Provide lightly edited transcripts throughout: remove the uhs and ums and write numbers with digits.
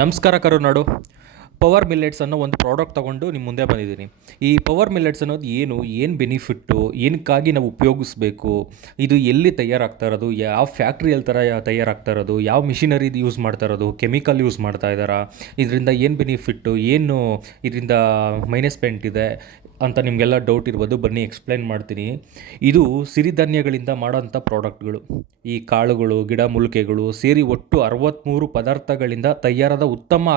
ನಮಸ್ಕಾರ ಕರುನಾಡು. Power millets ಅನ್ನೋ ಒಂದು ಪ್ರಾಡಕ್ಟ್ ತೊಗೊಂಡು ನಿಮ್ಮ ಮುಂದೆ ಬಂದಿದ್ದೀನಿ. ಈ ಪವರ್ ಮಿಲ್ಲೆಟ್ಸ್ ಅನ್ನೋದು ಏನು ಬೆನಿಫಿಟ್ಟು, ಏನಕ್ಕಾಗಿ ನಾವು ಉಪಯೋಗಿಸ್ಬೇಕು, ಇದು ಎಲ್ಲಿ ತಯಾರಾಗ್ತಾ ಇರೋದು, ಯಾವ ಫ್ಯಾಕ್ಟ್ರಿಯಲ್ಲಿ ತಯಾರಾಗ್ತಾ ಇರೋದು, ಯಾವ ಮಿಷಿನರಿದು ಯೂಸ್ ಮಾಡ್ತಾ ಇರೋದು, ಕೆಮಿಕಲ್ ಯೂಸ್ ಮಾಡ್ತಾ ಇದ್ದಾರಾ, ಇದರಿಂದ ಏನು ಬೆನಿಫಿಟ್ಟು, ಏನು ಇದರಿಂದ ಮೈನಸ್ ಪಾಯಿಂಟ್ ಇದೆ ಅಂತ ನಿಮಗೆಲ್ಲ ಡೌಟ್ ಇರ್ಬೋದು. ಬನ್ನಿ ಎಕ್ಸ್ಪ್ಲೈನ್ ಮಾಡ್ತೀನಿ. ಇದು ಸಿರಿಧಾನ್ಯಗಳಿಂದ ಮಾಡೋಂಥ ಪ್ರಾಡಕ್ಟ್ಗಳು. ಈ ಕಾಳುಗಳು, ಗಿಡಮೂಲಿಕೆಗಳು ಸೇರಿ ಒಟ್ಟು 63 ಪದಾರ್ಥಗಳಿಂದ ತಯಾರಾದ ಉತ್ತಮ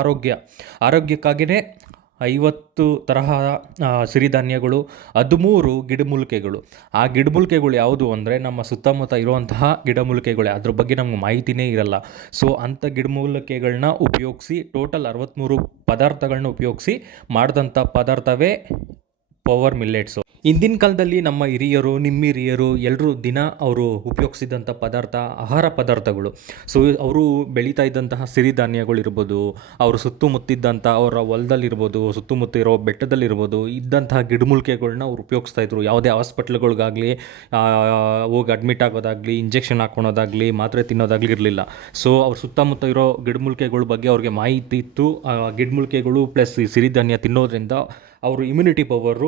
ಆರೋಗ್ಯಕ್ಕಾಗಿಯೇ 50 ತರಹದ ಸಿರಿಧಾನ್ಯಗಳು, 13 ಗಿಡಮೂಲಿಕೆಗಳು. ಆ ಗಿಡಮೂಲಿಕೆಗಳು ಯಾವುದು ಅಂದರೆ ನಮ್ಮ ಸುತ್ತಮುತ್ತ ಇರುವಂತಹ ಗಿಡಮೂಲಿಕೆಗಳೇ. ಅದ್ರ ಬಗ್ಗೆ ನಮ್ಗೆ ಮಾಹಿತಿನೇ ಇರಲ್ಲ. ಸೊ ಅಂಥ ಗಿಡಮೂಲಿಕೆಗಳನ್ನ ಉಪಯೋಗಿಸಿ ಟೋಟಲ್ 63 ಪದಾರ್ಥಗಳನ್ನ ಉಪಯೋಗಿಸಿ ಮಾಡಿದಂಥ ಪದಾರ್ಥವೇ ಪವರ್ ಮಿಲ್ಲೆಟ್ಸು. ಹಿಂದಿನ ಕಾಲದಲ್ಲಿ ನಮ್ಮ ಹಿರಿಯರು, ನಿಮ್ಮ ಹಿರಿಯರು ಎಲ್ಲರೂ ದಿನ ಅವರು ಉಪಯೋಗಿಸಿದಂಥ ಆಹಾರ ಪದಾರ್ಥಗಳು. ಸೊ ಅವರು ಬೆಳೀತಾ ಇದ್ದಂತಹ ಸಿರಿಧಾನ್ಯಗಳಿರ್ಬೋದು, ಅವರು ಸುತ್ತಮುತ್ತಿದ್ದಂಥ ಅವರ ಹೊಲದಲ್ಲಿರ್ಬೋದು, ಸುತ್ತಮುತ್ತ ಇರೋ ಬೆಟ್ಟದಲ್ಲಿರ್ಬೋದು ಇದ್ದಂತಹ ಗಿಡಮೂಲಿಕೆಗಳನ್ನ ಅವ್ರು ಉಪಯೋಗಿಸ್ತಾಯಿದ್ರು. ಯಾವುದೇ ಹಾಸ್ಪಿಟ್ಲ್ಗಳಿಗಾಗಲಿ ಹೋಗಿ ಅಡ್ಮಿಟ್ ಆಗೋದಾಗಲಿ, ಇಂಜೆಕ್ಷನ್ ಹಾಕ್ಕೊಳೋದಾಗಲಿ, ಮಾತ್ರೆ ತಿನ್ನೋದಾಗಲಿ ಇರಲಿಲ್ಲ. ಸೊ ಅವ್ರ ಸುತ್ತಮುತ್ತ ಇರೋ ಗಿಡಮೂಲಿಕೆಗಳ ಬಗ್ಗೆ ಅವ್ರಿಗೆ ಮಾಹಿತಿ ಇತ್ತು. ಗಿಡಮೂಲಿಕೆಗಳು ಪ್ಲಸ್ ಈ ಸಿರಿಧಾನ್ಯ ತಿನ್ನೋದ್ರಿಂದ ಅವರು ಇಮ್ಯುನಿಟಿ ಪವರು,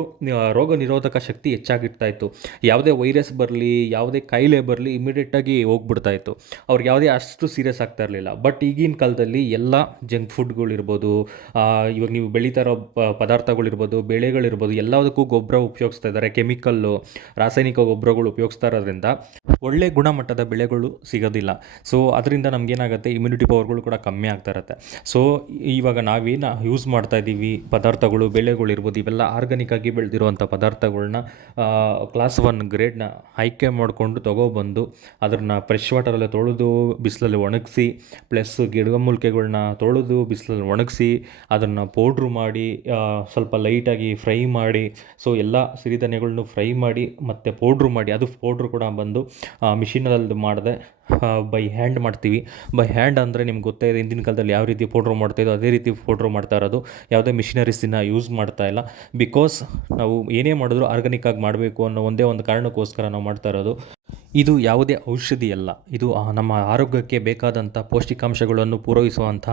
ರೋಗ ನಿರೋಧಕ ಶಕ್ತಿ ಹೆಚ್ಚಾಗಿರ್ತಾಯಿತ್ತು. ಯಾವುದೇ ವೈರಸ್ ಬರಲಿ, ಯಾವುದೇ ಕಾಯಿಲೆ ಬರಲಿ ಇಮಿಡಿಯೇಟಾಗಿ ಹೋಗ್ಬಿಡ್ತಾಯಿತ್ತು. ಅವ್ರಿಗೆ ಯಾವುದೇ ಅಷ್ಟು ಸೀರಿಯಸ್ ಆಗ್ತಾ ಇರಲಿಲ್ಲ. ಬಟ್ ಈಗಿನ ಕಾಲದಲ್ಲಿ ಎಲ್ಲ ಜಂಕ್ ಫುಡ್ಗಳಿರ್ಬೋದು, ಇವಾಗ ನೀವು ಬೆಳೀತಾ ಇರೋ ಪದಾರ್ಥಗಳಿರ್ಬೋದು, ಬೆಳೆಗಳಿರ್ಬೋದು, ಎಲ್ಲದಕ್ಕೂ ಗೊಬ್ಬರ ಉಪಯೋಗಿಸ್ತಾ ಇದ್ದಾರೆ. ಕೆಮಿಕಲ್ಲು, ರಾಸಾಯನಿಕ ಗೊಬ್ಬರಗಳು ಉಪಯೋಗಿಸ್ತಾ ಇರೋದ್ರಿಂದ ಒಳ್ಳೆ ಗುಣಮಟ್ಟದ ಬೆಳೆಗಳು ಸಿಗೋದಿಲ್ಲ. ಸೊ ಅದರಿಂದ ನಮಗೇನಾಗುತ್ತೆ, ಇಮ್ಯುನಿಟಿ ಪವರ್ಗಳು ಕೂಡ ಕಮ್ಮಿ ಆಗ್ತಾ ಇರುತ್ತೆ. ಸೊ ಇವಾಗ ನಾವೇನು ಯೂಸ್ ಮಾಡ್ತಾ ಇದ್ದೀವಿ ಪದಾರ್ಥಗಳು, ಬೆಳೆಗಳಿರ್ಬೋದು, ಇವೆಲ್ಲ ಆರ್ಗಾನಿಕ್ ಆಗಿ ಬೆಳೆದಿರುವಂಥ ಪದಾರ್ಥಗಳನ್ನ ಕ್ಲಾಸ್ 1 ಗ್ರೇಡ್ನ ಆಯ್ಕೆ ಮಾಡಿಕೊಂಡು ತೊಗೊಬಂದು ಅದನ್ನು ಫ್ರೆಶ್ ವಾಟರಲ್ಲಿ ತೊಳೆದು ಬಿಸಿಲಲ್ಲಿ ಒಣಗಿಸಿ, ಪ್ಲಸ್ ಗಿಡಮೂಲಿಕೆಗಳ್ನ ತೊಳೆದು ಬಿಸಿಲಲ್ಲಿ ಒಣಗಿಸಿ ಅದನ್ನು ಪೌಡ್ರು ಮಾಡಿ ಸ್ವಲ್ಪ ಲೈಟಾಗಿ ಫ್ರೈ ಮಾಡಿ, ಸೊ ಎಲ್ಲ ಸಿರಿಧಾನ್ಯಗಳನ್ನು ಫ್ರೈ ಮಾಡಿ ಮತ್ತು ಪೌಡ್ರು ಮಾಡಿ, ಅದು ಪೌಡ್ರು ಕೂಡ ಬಂದು ಮಿಷಿನಲ್ಲಿ ಮಾಡಿದೆ ಬೈ ಹ್ಯಾಂಡ್ ಮಾಡ್ತೀವಿ. ಬೈ ಹ್ಯಾಂಡ್ ಅಂದರೆ ನಿಮ್ಗೆ ಗೊತ್ತೇ ಇದೆ ಹಿಂದಿನ ಕಾಲದಲ್ಲಿ ಯಾವ ರೀತಿ ಪೌಡ್ರು ಮಾಡ್ತಾಯಿದ್ದೋ ಅದೇ ರೀತಿ ಪೌಡ್ರು ಮಾಡ್ತಾ ಇರೋದು. ಯಾವುದೇ ಮಿಷಿನರೀಸನ್ನ ಯೂಸ್ ಮಾಡ್ತಾ ಇಲ್ಲ. ಬಿಕಾಸ್ ನಾವು ಏನೇ ಮಾಡಿದ್ರು ಆರ್ಗಾನಿಕ್ ಆಗಿ ಮಾಡಬೇಕು ಅನ್ನೋ ಒಂದೇ ಒಂದು ಕಾರಣಕ್ಕೋಸ್ಕರ ನಾವು ಮಾಡ್ತಾ ಇರೋದು. ಇದು ಯಾವುದೇ ಔಷಧಿ ಅಲ್ಲ, ಇದು ನಮ್ಮ ಆರೋಗ್ಯಕ್ಕೆ ಬೇಕಾದಂಥ ಪೌಷ್ಟಿಕಾಂಶಗಳನ್ನು ಪೂರೈಸುವಂಥ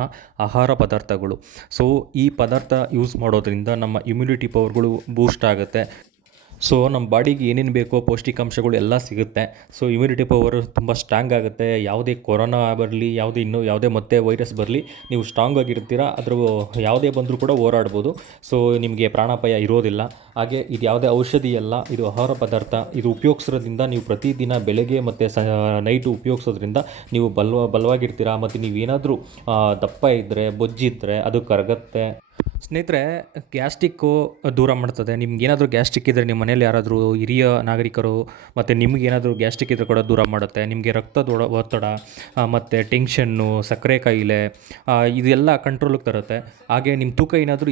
ಆಹಾರ ಪದಾರ್ಥಗಳು. ಸೊ ಈ ಪದಾರ್ಥ ಯೂಸ್ ಮಾಡೋದ್ರಿಂದ ನಮ್ಮ ಇಮ್ಯುನಿಟಿ ಪವರ್ಗಳು ಬೂಸ್ಟ್ ಆಗುತ್ತೆ. ಸೊ ನಮ್ಮ ಬಾಡಿಗೆ ಏನೇನು ಬೇಕೋ ಪೌಷ್ಟಿಕಾಂಶಗಳು ಎಲ್ಲ ಸಿಗುತ್ತೆ. ಸೊ ಇಮ್ಯುನಿಟಿ ಪವರು ತುಂಬ ಸ್ಟ್ರಾಂಗ್ ಆಗುತ್ತೆ. ಯಾವುದೇ ಕೊರೋನಾ ಬರಲಿ, ಯಾವುದೇ ಮತ್ತೆ ವೈರಸ್ ಬರಲಿ, ನೀವು ಸ್ಟ್ರಾಂಗ್ ಆಗಿರ್ತೀರ. ಅದ್ರ ಯಾವುದೇ ಬಂದರೂ ಕೂಡ ಹೋರಾಡ್ಬೋದು. ಸೊ ನಿಮಗೆ ಪ್ರಾಣಾಪಾಯ ಇರೋದಿಲ್ಲ. ಹಾಗೆ ಇದು ಯಾವುದೇ ಔಷಧಿ ಅಲ್ಲ, ಇದು ಆಹಾರ ಪದಾರ್ಥ. ಇದು ಉಪಯೋಗಿಸೋದ್ರಿಂದ ನೀವು ಪ್ರತಿದಿನ ಬೆಳಗ್ಗೆ ಮತ್ತು ನೈಟು ಉಪಯೋಗಿಸೋದ್ರಿಂದ ನೀವು ಬಲವಾಗಿರ್ತೀರ. ಮತ್ತು ನೀವೇನಾದರೂ ದಪ್ಪ ಇದ್ದರೆ, ಬೊಜ್ಜಿದ್ದರೆ ಅದು ಕರಗತ್ತೆ. ಸ್ನೇಹಿತರೆ, ಗ್ಯಾಸ್ಟ್ರಿಕ್ಕು ದೂರ ಮಾಡ್ತದೆ. ನಿಮ್ಗೇನಾದರೂ ಗ್ಯಾಸ್ಟ್ರಿಕ್ ಇದ್ದರೆ, ನಿಮ್ಮ ಮನೇಲಿ ಯಾರಾದರೂ ಹಿರಿಯ ನಾಗರಿಕರು ಮತ್ತು ನಿಮಗೇನಾದರೂ ಗ್ಯಾಸ್ಟ್ರಿಕ್ ಇದ್ದರೆ ಕೂಡ ದೂರ ಮಾಡುತ್ತೆ. ನಿಮಗೆ ರಕ್ತದ ಒತ್ತಡ ಮತ್ತು ಟೆನ್ಷನ್ನು, ಸಕ್ಕರೆ ಕಾಯಿಲೆ ಇದೆಲ್ಲ ಕಂಟ್ರೋಲಿಗೆ ತರುತ್ತೆ. ಹಾಗೆ ನಿಮ್ಮ ತೂಕ ಏನಾದರೂ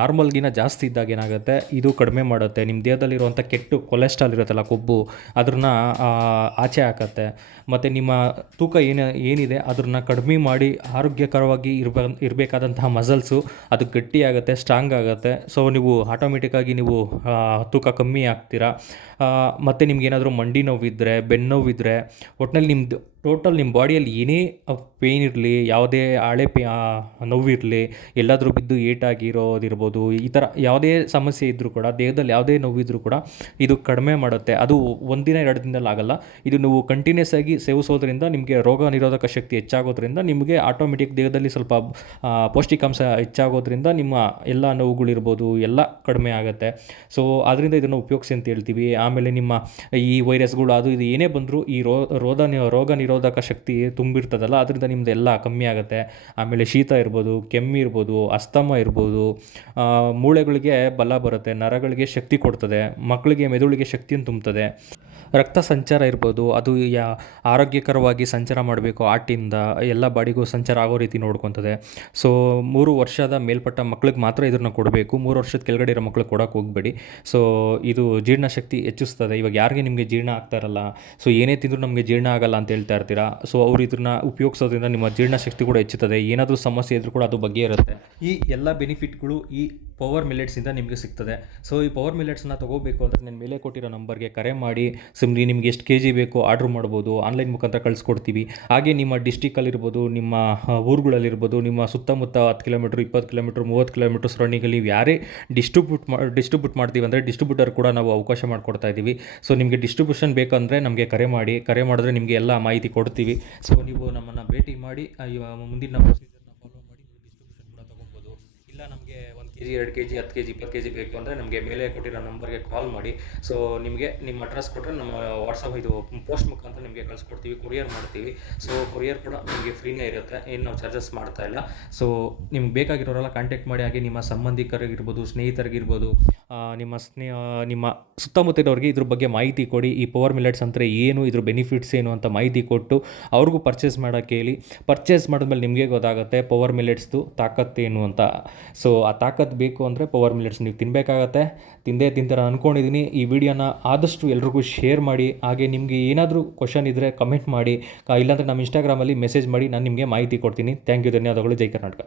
ನಾರ್ಮಲ್ಗಿನ ಜಾಸ್ತಿ ಇದ್ದಾಗ ಏನಾಗುತ್ತೆ, ಇದು ಕಡಿಮೆ ಮಾಡುತ್ತೆ. ನಿಮ್ಮ ದೇಹದಲ್ಲಿರುವಂಥ ಕೆಟ್ಟು ಕೊಲೆಸ್ಟ್ರಾಲ್ ಇರುತ್ತಲ್ಲ, ಕೊಬ್ಬು, ಅದನ್ನು ಆಚೆ ಹಾಕತ್ತೆ. ಮತ್ತು ನಿಮ್ಮ ತೂಕ ಏನಿದೆ ಅದನ್ನು ಕಡಿಮೆ ಮಾಡಿ ಆರೋಗ್ಯಕರವಾಗಿ ಇರಬೇಕಾದಂತಹ ಮಸಲ್ಸು ಅದು ಗಟ್ಟಿಯಾಗುತ್ತೆ, ಸ್ಟ್ರಾಂಗ್ ಆಗುತ್ತೆ. ಸೊ ನೀವು ಆಟೋಮೆಟಿಕ್ಕಾಗಿ ನೀವು ತೂಕ ಕಮ್ಮಿ ಆಗ್ತೀರಾ. ಮತ್ತು ನಿಮ್ಗೇನಾದರೂ ಮಂಡಿ ನೋವಿದ್ದರೆ, ಬೆನ್ನು ನೋವಿದ್ದರೆ, ಒಟ್ಟಿನಲ್ಲಿ ನಿಮ್ಮದು ಟೋಟಲ್ ನಿಮ್ಮ ಬಾಡಿಯಲ್ಲಿ ಏನೇ ಪೇಯ್ನ್ ಇರಲಿ, ಯಾವುದೇ ಹಳೆ ನೋವಿರಲಿ, ಎಲ್ಲಾದರೂ ಬಿದ್ದು ಏಟಾಗಿರೋದಿರ್ಬೋದು, ಈ ಥರ ಯಾವುದೇ ಸಮಸ್ಯೆ ಇದ್ದರೂ ಕೂಡ, ದೇಹದಲ್ಲಿ ಯಾವುದೇ ನೋವಿದ್ರೂ ಕೂಡ ಇದು ಕಡಿಮೆ ಮಾಡುತ್ತೆ. ಅದು ಒಂದಿನ 2 ದಿನದಲ್ಲಿ ಆಗಲ್ಲ. ಇದು ನೀವು ಕಂಟಿನ್ಯೂಸ್ ಆಗಿ ಸೇವಿಸೋದ್ರಿಂದ ನಿಮಗೆ ರೋಗ ನಿರೋಧಕ ಶಕ್ತಿ ಹೆಚ್ಚಾಗೋದ್ರಿಂದ ನಿಮಗೆ ಆಟೋಮೆಟಿಕ್ ದೇಹದಲ್ಲಿ ಸ್ವಲ್ಪ ಪೌಷ್ಟಿಕಾಂಶ ಹೆಚ್ಚಾಗೋದ್ರಿಂದ ನಿಮ್ಮ ಎಲ್ಲ ನೋವುಗಳಿರ್ಬೋದು ಎಲ್ಲ ಕಡಿಮೆ ಆಗುತ್ತೆ. ಸೊ ಅದರಿಂದ ಇದನ್ನು ಉಪಯೋಗಿಸಿ ಅಂತ ಹೇಳ್ತೀವಿ. ಆಮೇಲೆ ನಿಮ್ಮ ಈ ವೈರಸ್ಗಳು ಅದು ಇದು ಏನೇ ಬಂದರೂ ಈ ರೋಗ ನಿರೋಧಕ ಶಕ್ತಿ ತುಂಬಿರ್ತದಲ್ಲ, ಅದರಿಂದ ನಿಮ್ಮದು ಎಲ್ಲ ಕಮ್ಮಿ ಆಗುತ್ತೆ. ಆಮೇಲೆ ಶೀತ ಇರ್ಬೋದು, ಕೆಮ್ಮು ಇರ್ಬೋದು, ಅಸ್ತಮ ಇರ್ಬೋದು, ಮೂಳೆಗಳಿಗೆ ಬಲ ಬರುತ್ತೆ, ನರಗಳಿಗೆ ಶಕ್ತಿ ಕೊಡ್ತದೆ, ಮಕ್ಕಳಿಗೆ ಮೆದುಳಿಗೆ ಶಕ್ತಿಯನ್ನು ತುಂಬುತ್ತದೆ. ರಕ್ತ ಸಂಚಾರ ಇರ್ಬೋದು, ಅದು ಆರೋಗ್ಯಕರವಾಗಿ ಸಂಚಾರ ಮಾಡಬೇಕು. ಹಾರ್ಟಿಂದ ಎಲ್ಲ ಬಾಡಿಗೂ ಸಂಚಾರ ಆಗೋ ರೀತಿ ನೋಡ್ಕೊತದೆ. ಸೊ 3 ವರ್ಷದ ಮೇಲ್ಪಟ್ಟ ಮಕ್ಳಿಗೆ ಮಾತ್ರ ಇದನ್ನು ಕೊಡಬೇಕು. 3 ವರ್ಷದ ಕೆಳಗಡೆ ಇರೋ ಮಕ್ಳಿಗೆ ಕೊಡೋಕೆ ಹೋಗಬೇಡಿ. ಸೊ ಇದು ಜೀರ್ಣಶಕ್ತಿ ಹೆಚ್ಚಿಸ್ತದೆ. ಇವಾಗ ಯಾರಿಗೆ ನಿಮಗೆ ಜೀರ್ಣ ಆಗ್ತಾ ಇರಲ್ಲ, ಸೊ ಏನೇ ತಿಂದರೂ ನಮಗೆ ಜೀರ್ಣ ಆಗಲ್ಲ ಅಂತ ಹೇಳ್ತಾ ಇರ್ತೀರಾ. ಸೊ ಅವ್ರು ಇದನ್ನು ಉಪಯೋಗಿಸೋದ್ರಿಂದ ನಿಮ್ಮ ಜೀರ್ಣಶಕ್ತಿ ಕೂಡ ಹೆಚ್ಚುತ್ತದೆ. ಏನಾದರೂ ಸಮಸ್ಯೆ ಇದ್ದರೂ ಕೂಡ ಅದು ಬಗ್ಗೆ ಇರುತ್ತೆ. ಈ ಎಲ್ಲ ಬೆನಿಫಿಟ್ಗಳು ಈ ಪವರ್ ಮಿಲೆಟ್ಸಿಂದ ನಿಮಗೆ ಸಿಗ್ತದೆ. ಸೊ ಈ ಪವರ್ ಮಿಲೆಟ್ಸ್ನ ತೊಗೋಬೇಕು ಅಂದರೆ ನಾನು ಮೇಲೆ ಕೊಟ್ಟಿರೋ ನಂಬರ್ಗೆ ಕರೆ ಮಾಡಿ ನಿಮ್ಗೆ ಎಷ್ಟು ಕೆ ಜಿ ಬೇಕು ಆರ್ಡ್ರ್ ಮಾಡ್ಬೋದು, ಆನ್ಲೈನ್ ಮುಖಾಂತರ ಕಳಿಸ್ಕೊಡ್ತೀವಿ. ಹಾಗೆ ನಿಮ್ಮ ಡಿಸ್ಟಿಕಲ್ಲಿರ್ಬೋದು, ನಿಮ್ಮ ಊರುಗಳಲ್ಲಿರ್ಬೋದು, ನಿಮ್ಮ ಸುತ್ತಮುತ್ತ 10 ಕಿಲೋಮೀಟ್ರ್, 20 ಕಿಲೋಮೀಟ್ರ್, 30 ಕಿಲೋಮೀಟ್ರ್ ಸರೌಂಡಿಂಗಲ್ಲಿ ನೀವು ಯಾರೇ ಡಿಸ್ಟ್ರಿಬ್ಯೂಟ್ ಮಾಡ್ತೀವಿ ಅಂದರೆ ಡಿಸ್ಟ್ರಿಬ್ಯೂಟರ್ ಕೂಡ ನಾವು ಅವಕಾಶ ಮಾಡಿಕೊಡ್ತಾ ಇದ್ದೀವಿ. ಸೊ ನಿಮಗೆ ಡಿಸ್ಟ್ರಿಬ್ಯೂಷನ್ ಬೇಕಂದರೆ ನಮಗೆ ಕರೆ ಮಾಡಿದ್ರೆ ನಿಮಗೆ ಎಲ್ಲ ಮಾಹಿತಿ ಕೊಡ್ತೀವಿ. ಸೊ ನೀವು ನಮ್ಮನ್ನು ಭೇಟಿ ಮಾಡಿ ಮುಂದಿನ ಪ್ರೊಸೀಜರ್ನ ಫಾಲೋ ಮಾಡಿ ನೀವು ಡಿಸ್ಟ್ರಿಬ್ಯೂಷನ್ ಕೂಡ ತೊಗೊಬೋದು. ಇಲ್ಲ ನಮಗೆ 1 K G, 2 K G, 10 K G, 20 K G ಬೇಕು ಅಂದರೆ ನಮಗೆ ಮೇಲೆ ಕೊಟ್ಟಿರೋ ನಂಬರ್ಗೆ ಕಾಲ್ ಮಾಡಿ. ಸೊ ನಿಮಗೆ ನಿಮ್ಮ ಅಡ್ರೆಸ್ ಕೊಟ್ಟರೆ ನಮ್ಮ ವಾಟ್ಸಪ್ ಪೋಸ್ಟ್ ಮುಖಾಂತರ ನಿಮಗೆ ಕಳಿಸ್ಕೊಡ್ತೀವಿ, ಕೊರಿಯರ್ ಮಾಡ್ತೀವಿ. ಸೊ ಕೊರಿಯರ್ ಕೂಡ ನಿಮಗೆ ಫ್ರೀನೇ ಇರುತ್ತೆ, ಏನು ನಾವು ಚಾರ್ಜಸ್ ಮಾಡ್ತಾ ಇಲ್ಲ. ಸೊ ನಿಮ್ಗೆ ಬೇಕಾಗಿರೋರೆಲ್ಲ ಕಾಂಟ್ಯಾಕ್ಟ್ ಮಾಡಿ. ಹಾಗೆ ನಿಮ್ಮ ಸಂಬಂಧಿಕರಿಗಿರ್ಬೋದು, ಸ್ನೇಹಿತರಿಗಿರ್ಬೋದು, ನಿಮ್ಮ ಸುತ್ತಮುತ್ತ ಇರೋರಿಗೆ ಇದ್ರ ಬಗ್ಗೆ ಮಾಹಿತಿ ಕೊಡಿ. ಈ ಪವರ್ ಮಿಲೆಟ್ಸ್ ಅಂದರೆ ಏನು, ಇದ್ರ ಬೆನಿಫಿಟ್ಸ್ ಏನು ಅಂತ ಮಾಹಿತಿ ಕೊಟ್ಟು ಅವ್ರಿಗೂ ಪರ್ಚೇಸ್ ಮಾಡೋಕ್ಕೆ ಹೇಳಿ. ಪರ್ಚೇಸ್ ಮಾಡಿದ್ಮೇಲೆ ನಿಮಗೆ ಗೊತ್ತಾಗುತ್ತೆ ಪವರ್ ಮಿಲೆಟ್ಸ್ದು ತಾಕತ್ತೇನು ಅಂತ. ಸೊ ಆ ತಾಕತ್ತು ಬೇಕು ಅಂದರೆ ಪವರ್ ಮಿಲೆಟ್ಸ್ ನೀವು ತಿನ್ನಬೇಕಾಗತ್ತೆ. ತಿಂತೀರ ಅಂದ್ಕೊಂಡಿದ್ದೀನಿ. ಈ ವಿಡಿಯೋನ ಆದಷ್ಟು ಎಲ್ರಿಗೂ ಶೇರ್ ಮಾಡಿ. ಹಾಗೆ ನಿಮಗೆ ಏನಾದರೂ ಕ್ವಶನ್ ಇದ್ದರೆ ಕಮೆಂಟ್ ಮಾಡಿ, ಇಲ್ಲಾಂದರೆ ನಮ್ಮ ಇನ್ಸ್ಟಾಗ್ರಾಮಲ್ಲಿ ಮೆಸೇಜ್ ಮಾಡಿ, ನಾನು ನಿಮಗೆ ಮಾಹಿತಿ ಕೊಡ್ತೀನಿ. ಥ್ಯಾಂಕ್ ಯು, ಧನ್ಯವಾದಗಳು. ಜೈ ಕರ್ನಾಟಕ.